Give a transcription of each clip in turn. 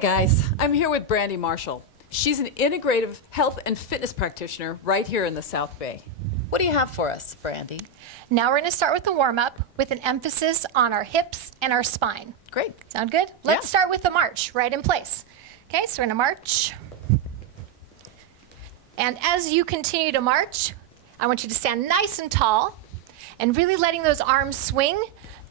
guys, I'm here with Brandy Marshall. She's an integrative health and fitness practitioner right here in the South Bay. What do you have for us, Brandy? Now we're going to start with the warm-up with an emphasis on our hips and our spine. Great. Sound good? Let's start with the march, right in place. Okay, so we're going to march. And as you continue to march, I want you to stand nice and tall and really letting those arms swing.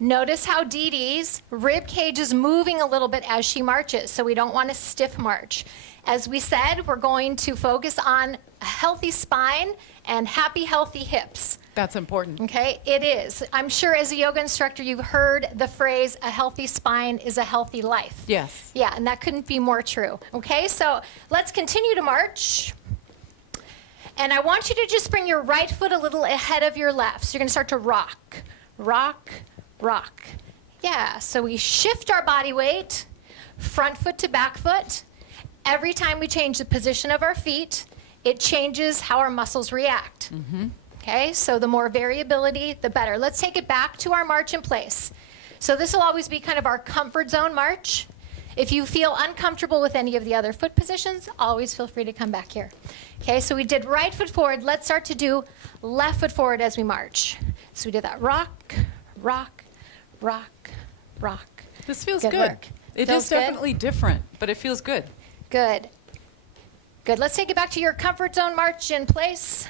Notice how DeDe's rib cage is moving a little bit as she marches, so we don't want a stiff march. As we said, we're going to focus on a healthy spine and happy, healthy hips. That's important. Okay, it is. I'm sure as a yoga instructor, you've heard the phrase, a healthy spine is a healthy life. Yes. Yeah, and that couldn't be more true. Okay, so let's continue to march. And I want you to just bring your right foot a little ahead of your left. So you're going to start to rock, rock, rock. Yeah, so we shift our body weight, front foot to back foot. Every time we change the position of our feet, it changes how our muscles react. Okay, so the more variability, the better. Let's take it back to our march in place. So this will always be kind of our comfort zone march. If you feel uncomfortable with any of the other foot positions, always feel free to come back here. Okay, so we did right foot forward. Let's start to do left foot forward as we march. So we did that rock, rock, rock, rock. This feels Good good. work. It Feels is good? definitely different, but it feels good. Good. Good. Let's take it back to your comfort zone march in place.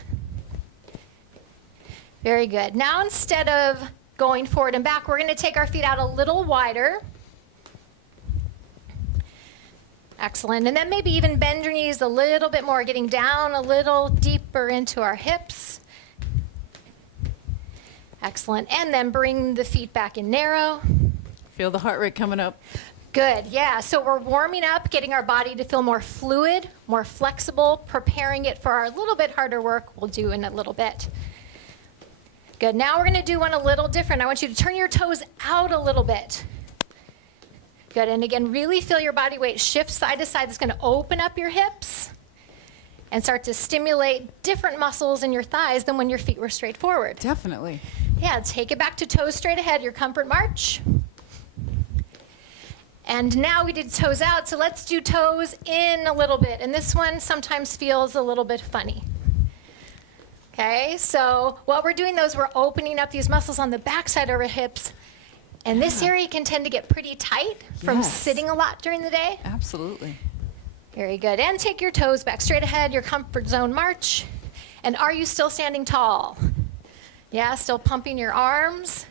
Very good. Now instead of going forward and back, we're going to take our feet out a little wider. Excellent. And then maybe even bend your knees a little bit more, getting down a little deeper into our hips. Excellent. And then bring the feet back in narrow. Feel the heart rate coming up. Good, yeah. So we're warming up, getting our body to feel more fluid, more flexible, preparing it for our little bit harder work we'll do in a little bit. Good, now we're gonna do one a little different. I want you to turn your toes out a little bit. Good, and again, really feel your body weight shift side to side. That's gonna open up your hips and start to stimulate different muscles in your thighs than when your feet were straight forward. Definitely. Yeah, take it back to toes straight ahead, your comfort march. And now we did toes out, so let's do toes in a little bit. And this one sometimes feels a little bit funny. Okay, so what we're doing though is we're opening up these muscles on the backside of our hips. And this area can tend to get pretty tight from sitting a lot during the day. Absolutely. Very good. And take your toes back straight ahead, your comfort zone march. And are you still standing tall? Yeah, still pumping your arms?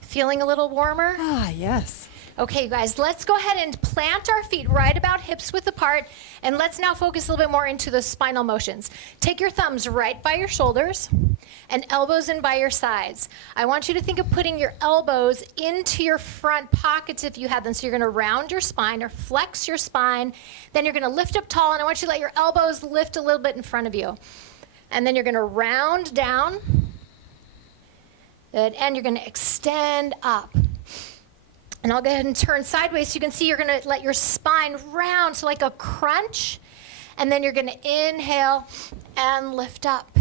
Feeling a little warmer? Ah, yes. Okay, guys, let's go ahead and plant our feet right about hips width apart, and let's now focus a little bit more into the spinal motions. Take your thumbs right by your shoulders and elbows in by your sides. I want you to think of putting your elbows into your front pockets if you have them. So you're gonna round your spine or flex your spine, then you're gonna lift up tall, and I want you to let your elbows lift a little bit in front of you. And then you're gonna round down, good, and you're gonna extend up. And I'll go ahead and turn sideways so you can see you're going to let your spine round, so like a crunch. And then you're going to inhale and lift up.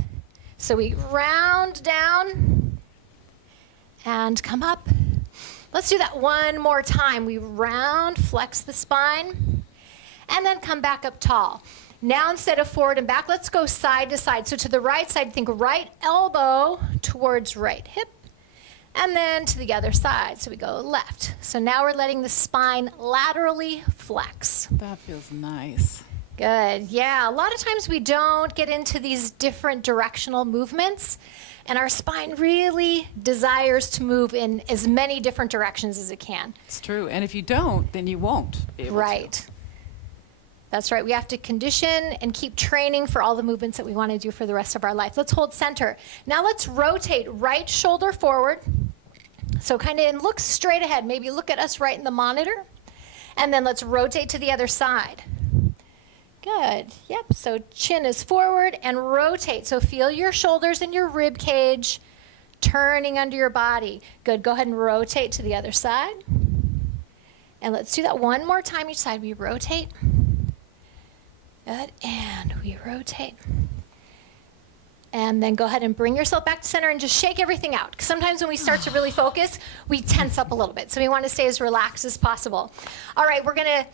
So we round down and come up. Let's do that one more time. We round, flex the spine, and then come back up tall. Now instead of forward and back, let's go side to side. So to the right side, think right elbow towards right hip. And then to the other side, so we go left. So now we're letting the spine laterally flex. That feels nice. Good, yeah. A lot of times we don't get into these different directional movements, and our spine really desires to move in as many different directions as it can. It's true, and if you don't, then you won't be able to. That's right. We have to condition and keep training for all the movements that we want to do for the rest of our life. Let's hold center. Now let's rotate right shoulder forward. So kind of look straight ahead. Maybe look at us right in the monitor. And then let's rotate to the other side. Good. Yep. So chin is forward and rotate. So feel your shoulders and your rib cage turning under your body. Good. Go ahead and rotate to the other side. And let's do that one more time each side. We rotate. Good, and we rotate. And then go ahead and bring yourself back to center and just shake everything out. 'Cause sometimes when we start to really focus, we tense up a little bit. So we want to stay as relaxed as possible. All right, we're gonna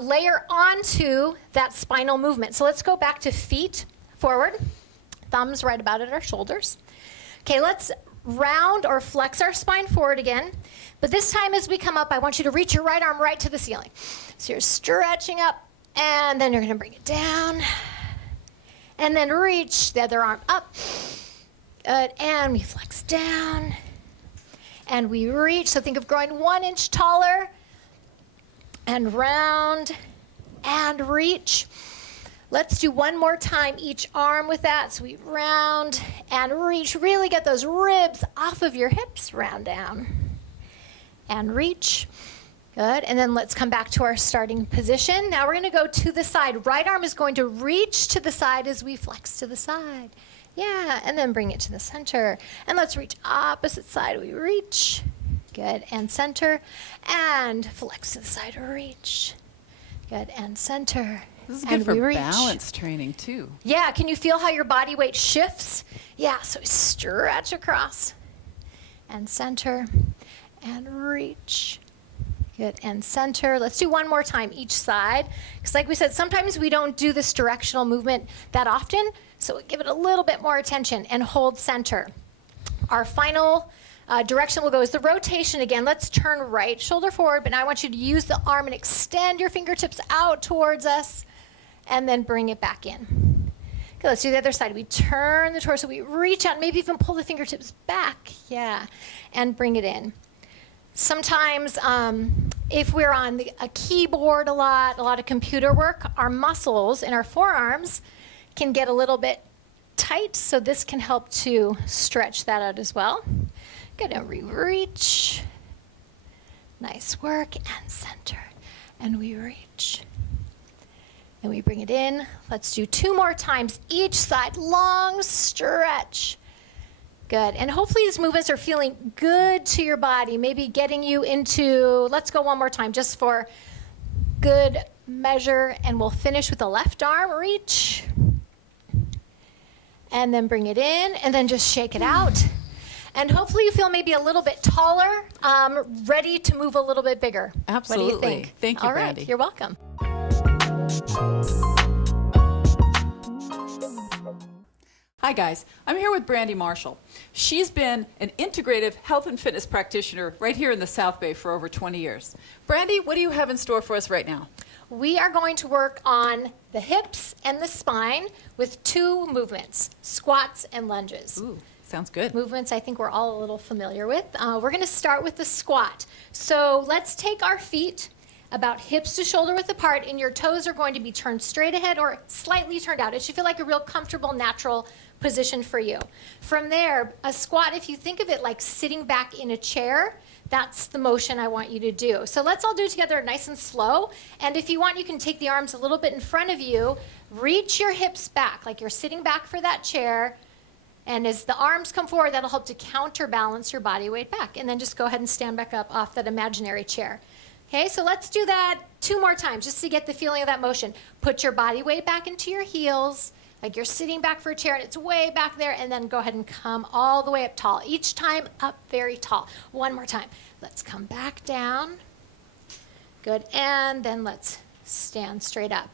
layer onto that spinal movement. So let's go back to feet forward, thumbs right about at our shoulders. Okay, let's round or flex our spine forward again. But this time as we come up, I want you to reach your right arm right to the ceiling. So you're stretching up, and then you're going to bring it down. And then reach the other arm up. Good, and we flex down. And we reach, so think of growing 1 inch taller. And round, and reach. Let's do one more time each arm with that. So we round and reach. Really get those ribs off of your hips. Round down and reach. Good. And then let's come back to our starting position. Now we're going to go to the side. Right arm is going to reach to the side as we flex to the side. Yeah. And then bring it to the center. And let's reach opposite side. We reach. Good. And center. And flex to the side. Reach. Good. And center. This is good for balance training, too. Yeah, can you feel how your body weight shifts? Yeah, so stretch across and center and reach. Good, and center. Let's do one more time each side. Because like we said, sometimes we don't do this directional movement that often, so give it a little bit more attention and hold center. Our final direction will go is the rotation again. Let's turn right shoulder forward, but now I want you to use the arm and extend your fingertips out towards us. And then bring it back in. Okay, let's do the other side. We turn the torso, we reach out, maybe even pull the fingertips back. Yeah, and bring it in. Sometimes if we're on a keyboard a lot of computer work, our muscles in our forearms can get a little bit tight, so this can help to stretch that out as well. Good, and we reach. Nice work, and center. And we reach. And we bring it in. Let's do 2 more times each side. Long stretch. Good. And hopefully these movements are feeling good to your body. Maybe getting you into, let's go one more time just for good measure. And we'll finish with the left arm. Reach. And then bring it in. And then just shake it out. And hopefully you feel maybe a little bit taller, ready to move a little bit bigger. Absolutely. What do you think? Thank you, All right. Brandy. You're welcome. Hi guys, I'm here with Brandy Marshall. She's been an integrative health and fitness practitioner right here in the South Bay for over 20 years. Brandy, what do you have in store for us right now? We are going to work on the hips and the spine with 2 movements, squats and lunges. Ooh, sounds good. Movements I think we're all a little familiar with. We're going to start with the squat. So let's take our feet about hips to shoulder width apart, and your toes are going to be turned straight ahead or slightly turned out. It should feel like a real comfortable, natural position for you. From there, a squat, if you think of it like sitting back in a chair, that's the motion I want you to do. So let's all do it together nice and slow. And if you want, you can take the arms a little bit in front of you, reach your hips back like you're sitting back for that chair. And as the arms come forward, that'll help to counterbalance your body weight back. And then just go ahead and stand back up off that imaginary chair. Okay, so let's do that 2 more times just to get the feeling of that motion. Put your body weight back into your heels, like you're sitting back for a chair and it's way back there, and then go ahead and come all the way up tall. Each time up very tall. One more time. Let's come back down. Good, and then let's stand straight up.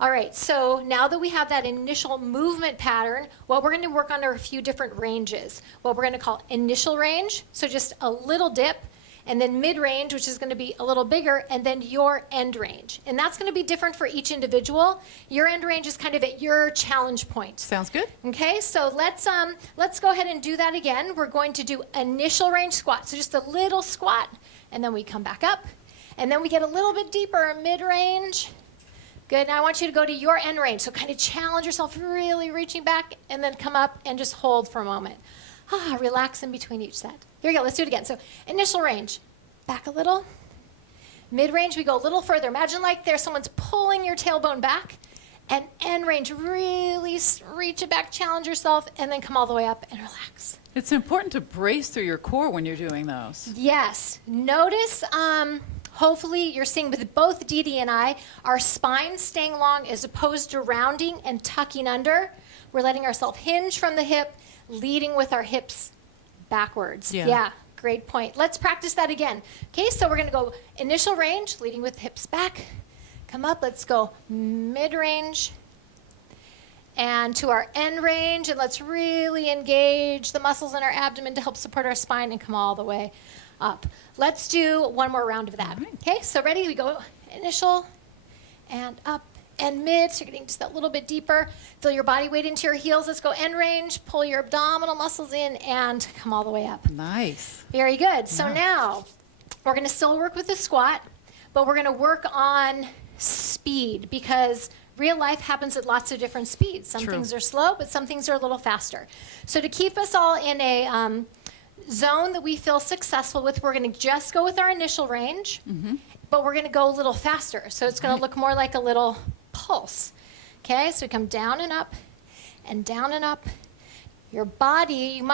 All right, so now that we have that initial movement pattern, what we're going to work on are a few different ranges. What we're going to call initial range, so just a little dip, and then mid-range, which is going to be a little bigger, and then your end range. And that's going to be different for each individual. Your end range is kind of at your challenge point. Sounds good. Okay, so let's go ahead and do that again. We're going to do initial range squat, so just a little squat, and then we come back up, and then we get a little bit deeper, mid-range. Good, now I want you to go to your end range, so kind of challenge yourself, really reaching back, and then come up and just hold for a moment. Relax in between each set. Here we go, let's do it again. So initial range, back a little. Mid-range, we go a little further. Imagine like someone's pulling your tailbone back. And end range, really reach it back, challenge yourself, and then come all the way up and relax. It's important to brace through your core when you're doing those. Yes. Notice, hopefully you're seeing with both DeDe and I, our spine staying long as opposed to rounding and tucking under. We're letting ourselves hinge from the hip, leading with our hips backwards. Yeah, great point. Let's practice that again. Okay, so we're going to go initial range, leading with hips back. come up. Let's go mid-range and to our end range. And let's really engage the muscles in our abdomen to help support our spine and come all the way up. Let's do one more round of that. All right. Okay, so ready? We go initial and up and mid. So you're getting just that little bit deeper. Feel your body weight into your heels. Let's go end range. Pull your abdominal muscles in and come all the way up. Nice. Very good. So Yeah. now we're going to still work with the squat, but we're going to work on speed because real life happens at lots of different speeds. Some True. things are slow, but some things are a little faster. So to keep us all in a zone that we feel successful with, we're going to just go with our initial range, but we're going to go a little faster. So it's going to look more like a little pulse. Okay, so we come down and up and down and up. Your body, you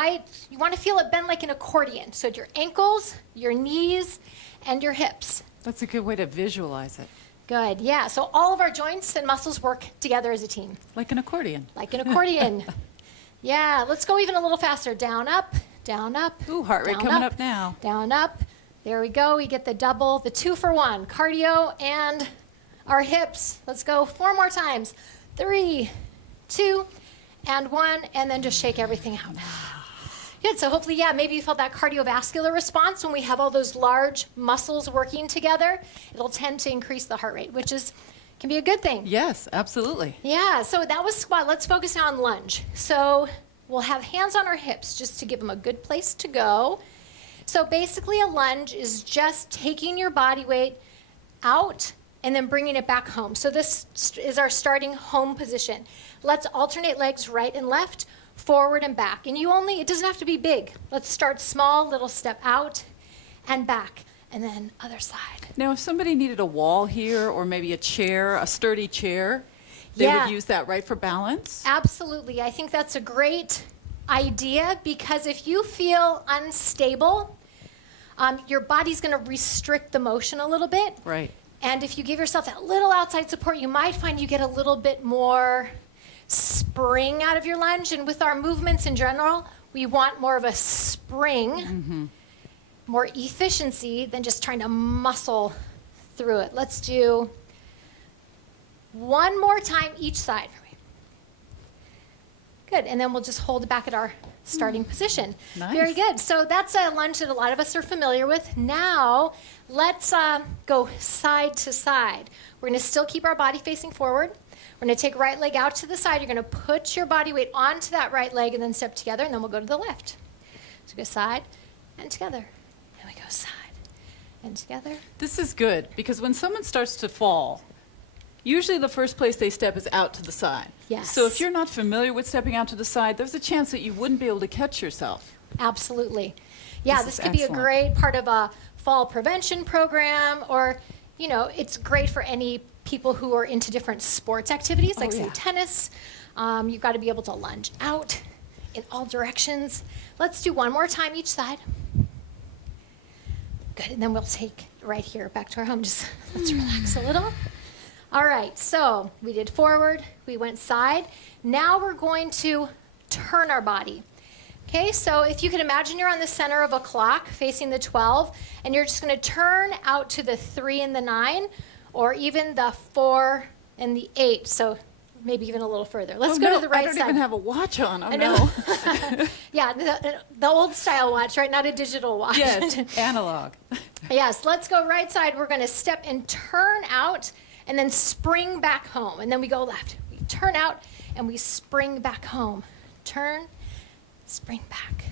want to feel it bend like an accordion. So your ankles, your knees, and your hips. That's a good way to visualize it. Good, yeah. So all of our joints and muscles work together as a team, Like an accordion. like an accordion. Yeah, let's go even a little faster. Down, up, down, up. Ooh, heart rate down, coming up now. Down, up. There we go. We get the double, the 2-for-1, cardio and our hips. Let's go 4 more times. 3, 2, and 1, and then just shake everything out. Good, so hopefully, yeah, maybe you felt that cardiovascular response when we have all those large muscles working together. It'll tend to increase the heart rate, which can be a good thing. Yes, absolutely. Yeah, so that was squat. Let's focus now on lunge. So we'll have hands on our hips just to give them a good place to go. So basically a lunge is just taking your body weight out and then bringing it back home. So this is our starting home position. Let's alternate legs right and left, forward and back. And it doesn't have to be big. Let's start small, little step out and back, and then other side. Now, if somebody needed a wall here or maybe a chair, a sturdy chair, they Yeah. would use that, right, for balance? Absolutely. I think that's a great idea because if you feel unstable, your body's going to restrict the motion a little bit. Right. And if you give yourself that little outside support, you might find you get a little bit more spring out of your lunge. And with our movements in general, we want more of a spring, more efficiency than just trying to muscle through it. Let's do one more time each side. Good, and then we'll just hold it back at our starting position. Nice. Very good. So that's a lunge that a lot of us are familiar with. Now, let's go side to side. We're going to still keep our body facing forward. We're going to take right leg out to the side. You're going to put your body weight onto that right leg and then step together, and then we'll go to the left. So go side and together. And we go side and together. This is good because when someone starts to fall, usually the first place they step is out to the side. Yes. So if you're not familiar with stepping out to the side, there's a chance that you wouldn't be able to catch yourself. Absolutely. Yeah, This this is could be a excellent. great part of a fall prevention program, or, it's great for any people who are into different sports activities, like, Oh, say, yeah. tennis. You've got to be able to lunge out in all directions. Let's do one more time each side. Good, and then we'll take right here back to our home. Just let's relax a little. All right, so we did forward, we went side. Now we're going to turn our body. Okay, so if you can imagine you're on the center of a clock facing the 12, and you're just going to turn out to the 3 and the 9, or even the 4 and the 8, so maybe even a little further. Let's go to the right I don't side. even have a watch on. Oh, I know. no. Yeah, the old style watch, right? Not a digital watch. Yes, analog. Yes, let's go right side. We're going to step and turn out and then spring back home. And then we go left. We turn out and we spring back home. Turn, spring back,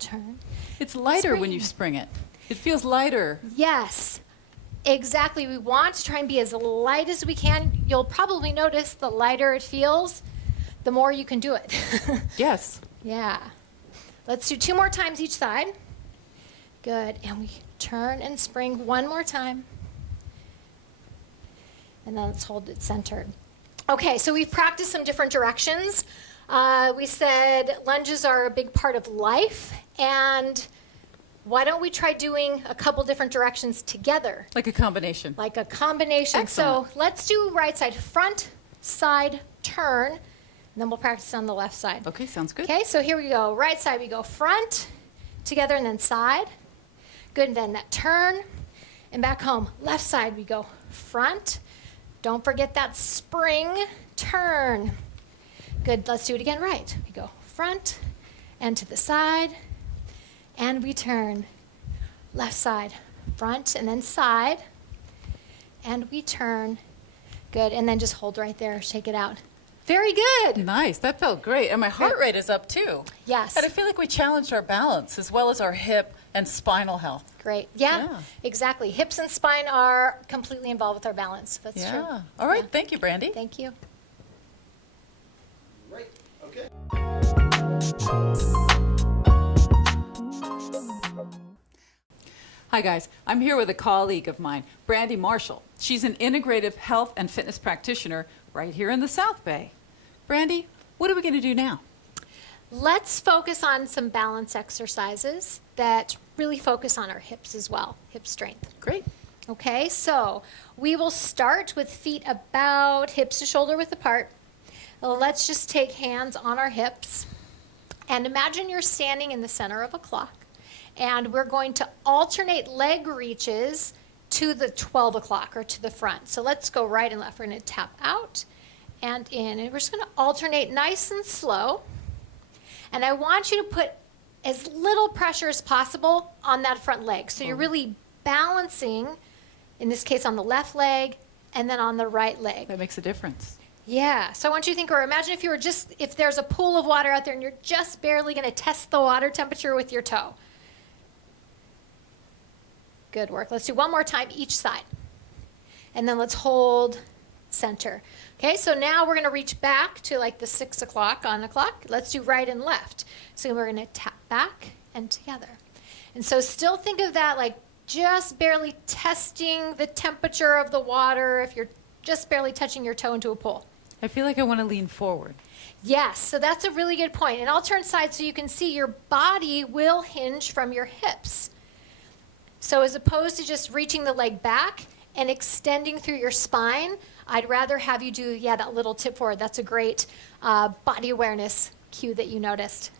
turn. It's lighter when Spring. you spring it. It feels lighter. Yes, exactly. We want to try and be as light as we can. You'll probably notice the lighter it feels, the more you can do it. Yes. Yeah. Let's do 2 more times each side. Good. And we turn and spring one more time. And then let's hold it centered. Okay, so we've practiced some different directions. We said lunges are a big part of life. And why don't we try doing a couple different directions together? Like a combination. Like a combination. Excellent. So let's do right side, front, side, turn. And then we'll practice on the left side. Okay, sounds good. Okay, so here we go. Right side, we go front, together, and then side. Good, and then that turn, and back home. Left side, we go front, Don't forget that spring turn. Good, let's do it again right. We go front and to the side, and we turn. Left side, front and then side, and we turn. Good, and then just hold right there, shake it out. Very good. Nice. That felt great. And my heart rate is up too. Yes. And I feel like we challenged our balance as well as our hip and spinal health. Great. Yeah, Yeah. exactly. Hips and spine are completely involved with our balance. That's true. Yeah. All right. Yeah. Thank you, Brandy. Thank you. Right. Okay. Hi, guys. I'm here with a colleague of mine, Brandy Marshall. She's an integrative health and fitness practitioner right here in the South Bay. Brandy, what are we going to do now? Let's focus on some balance exercises that really focus on our hips as well, hip strength. Great. Okay, so we will start with feet about hips to shoulder width apart. Let's just take hands on our hips and imagine you're standing in the center of a clock, and we're going to alternate leg reaches to the 12 o'clock or to the front. So let's go right and left. We're going to tap out and in, and we're just going to alternate nice and slow. And I want you to put as little pressure as possible on that front leg. So you're really balancing, in this case on the left leg and then on the right leg. That makes a difference. Yeah, so I want you to think, or imagine if you were just, if there's a pool of water out there and you're just barely going to test the water temperature with your toe. Good work. Let's do one more time each side. And then let's hold center. Okay, so now we're going to reach back to like the 6 o'clock on the clock. Let's do right and left. So we're going to tap back and together. And so still think of that like just barely testing the temperature of the water if you're just barely touching your toe into a pool. I feel like I want to lean forward. Yes, so that's a really good point. And I'll turn side so you can see your body will hinge from your hips. So as opposed to just reaching the leg back and extending through your spine, I'd rather have you do, that little tip forward. That's a great body awareness cue that you noticed.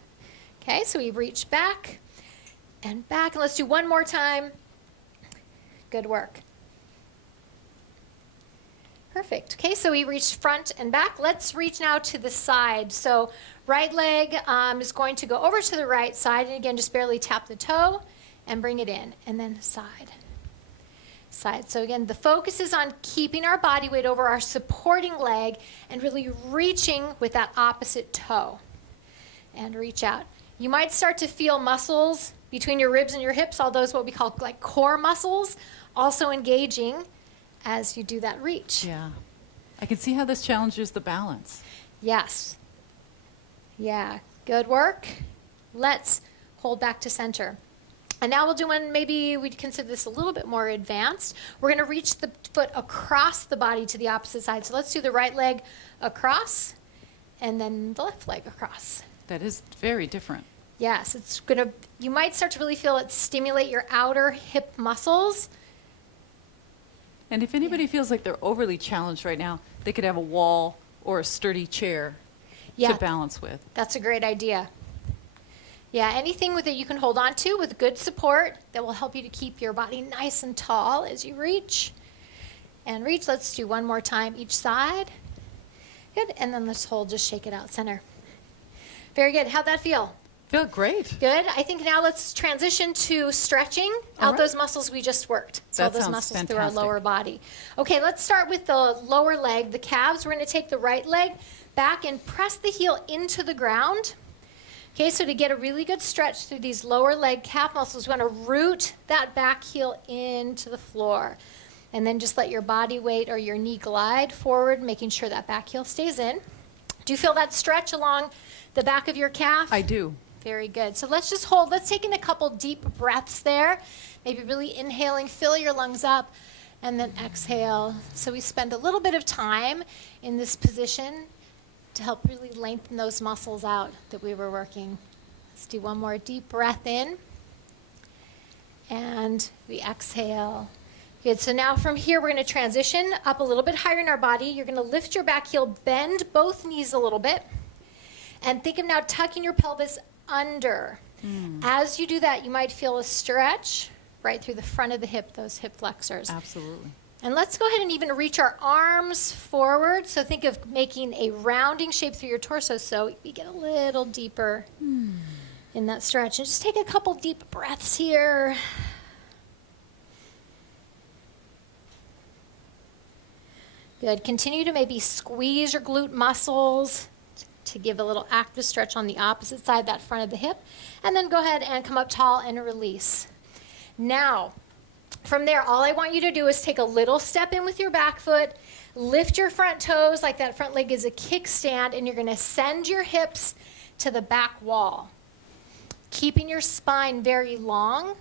Okay, so we reach back and back. And let's do one more time. Good work. Perfect. Okay, so we reached front and back. Let's reach now to the side. So right leg is going to go over to the right side. And again, just barely tap the toe and bring it in. And then side. Side. So again, the focus is on keeping our body weight over our supporting leg and really reaching with that opposite toe. And reach out. You might start to feel muscles between your ribs and your hips, all those what we call like core muscles, also engaging as you do that reach. Yeah. I can see how this challenges the balance. Yes. Yeah. Good work. Let's hold back to center. And now we'll do one, maybe we'd consider this a little bit more advanced. We're going to reach the foot across the body to the opposite side. So let's do the right leg across and then the left leg across. That is very different. Yes, it's going to, you might start to really feel it stimulate your outer hip muscles. And if anybody feels like they're overly challenged right now, they could have a wall or a sturdy chair to balance with. That's a great idea. Yeah, anything with it you can hold on to with good support that will help you to keep your body nice and tall as you reach. And reach, let's do one more time each side. Good, and then let's hold, just shake it out center. Very good, how'd that feel? Feel great. Good, I think now let's transition to stretching out those muscles we just worked. So all That those sounds muscles through our fantastic. lower body. Okay, let's start with the lower leg, the calves. We're going to take the right leg back and press the heel into the ground. Okay, so to get a really good stretch through these lower leg calf muscles, we want to root that back heel into the floor. And then just let your body weight or your knee glide forward, making sure that back heel stays in. Do you feel that stretch along the back of your calf? I do. Very good. So let's just hold. Let's take in a couple deep breaths there. Maybe really inhaling, fill your lungs up, and then exhale. So we spend a little bit of time in this position to help really lengthen those muscles out that we were working. Let's do one more deep breath in. And we exhale. Good. So now from here, we're going to transition up a little bit higher in our body. You're going to lift your back heel, bend both knees a little bit. And think of now tucking your pelvis under. As you do that, you might feel a stretch right through the front of the hip, those hip flexors. Absolutely. And let's go ahead and even reach our arms forward. So think of making a rounding shape through your torso so we get a little deeper in that stretch. And just take a couple deep breaths here. Good. Continue to maybe squeeze your glute muscles to give a little active stretch on the opposite side, that front of the hip. And then go ahead and come up tall and release. Now, from there, all I want you to do is take a little step in with your back foot, lift your front toes like that front leg is a kickstand, and you're going to send your hips to the back wall, keeping your spine very long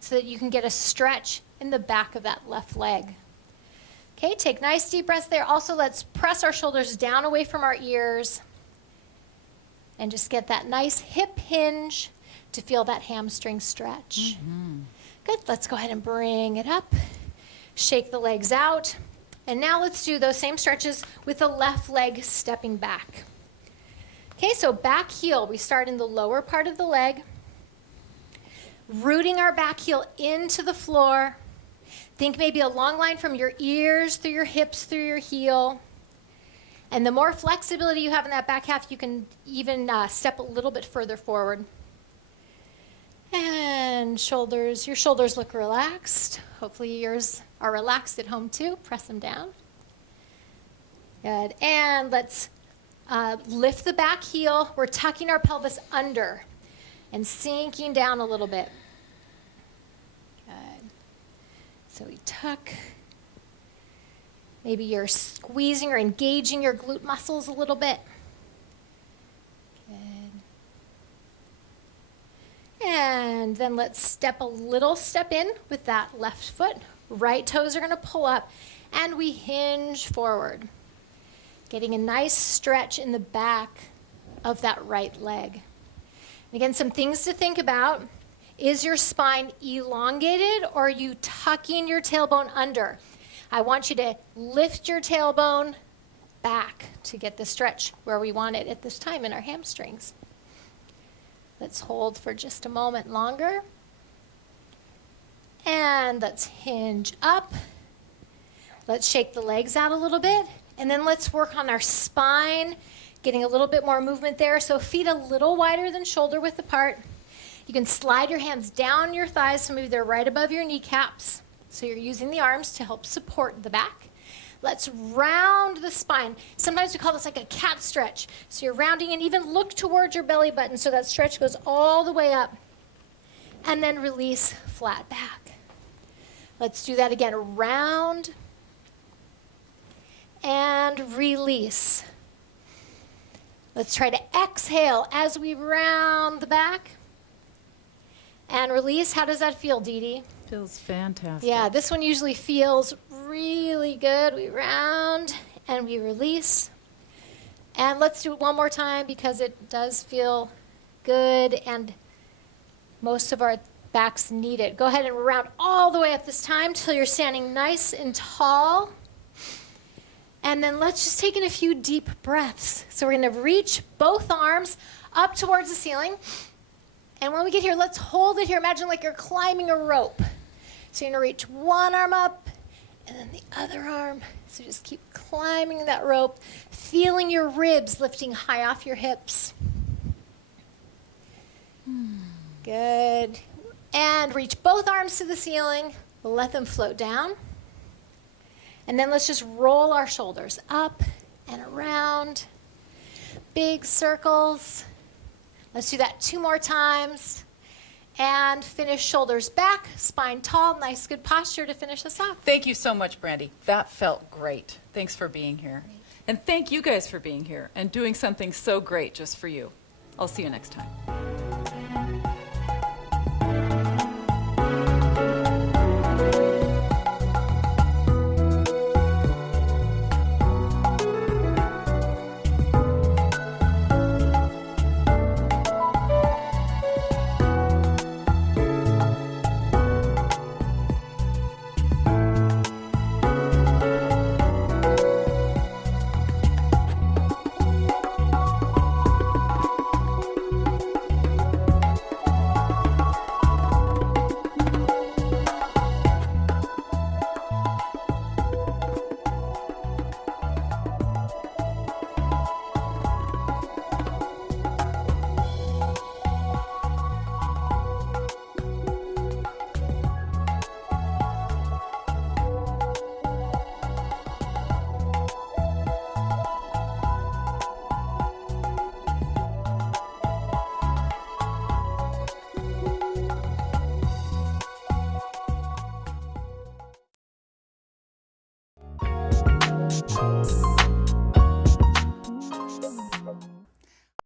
so that you can get a stretch in the back of that left leg. Okay, take nice deep breaths there. Also, let's press our shoulders down away from our ears and just get that nice hip hinge to feel that hamstring stretch. Good, let's go ahead and bring it up. Shake the legs out. And now let's do those same stretches with the left leg stepping back. Okay, so back heel, we start in the lower part of the leg, rooting our back heel into the floor. Think maybe a long line from your ears through your hips, through your heel. And the more flexibility you have in that back half, you can even step a little bit further forward. And shoulders, your shoulders look relaxed. Hopefully yours are relaxed at home too. Press them down. Good. And let's lift the back heel. We're tucking our pelvis under and sinking down a little bit. Good. So we tuck. Maybe you're squeezing or engaging your glute muscles a little bit. Good. And then let's step a little step in with that left foot. Right toes are going to pull up, and we hinge forward, getting a nice stretch in the back of that right leg. And again, some things to think about. Is your spine elongated, or are you tucking your tailbone under? I want you to lift your tailbone back to get the stretch where we want it at this time in our hamstrings. Let's hold for just a moment longer. And let's hinge up. Let's shake the legs out a little bit. And then let's work on our spine, getting a little bit more movement there. So feet a little wider than shoulder width apart. You can slide your hands down your thighs, so maybe they're right above your kneecaps. So you're using the arms to help support the back. Let's round the spine. Sometimes we call this like a cat stretch. So you're rounding and even look towards your belly button so that stretch goes all the way up. And then release flat back. Let's do that again. Round and release. Let's try to exhale as we round the back and release. How does that feel, DeDe? Feels fantastic. Yeah, this one usually feels really good. We round and we release. And let's do it one more time because it does feel good and most of our backs need it. Go ahead and round all the way up this time till you're standing nice and tall. And then let's just take in a few deep breaths. So we're going to reach both arms up towards the ceiling. And when we get here, let's hold it here. Imagine like you're climbing a rope. So you're going to reach one arm up and then the other arm. So just keep climbing that rope, feeling your ribs lifting high off your hips. Good. And reach both arms to the ceiling. Let them float down. And then let's just roll our shoulders up and around. Big circles. Let's do that 2 more times. And finish shoulders back, spine tall. Nice, good posture to finish us off. Thank you so much, Brandy. That felt great. Thanks for being here. Great. And thank you guys for being here and doing something so great just for you. I'll see you next time.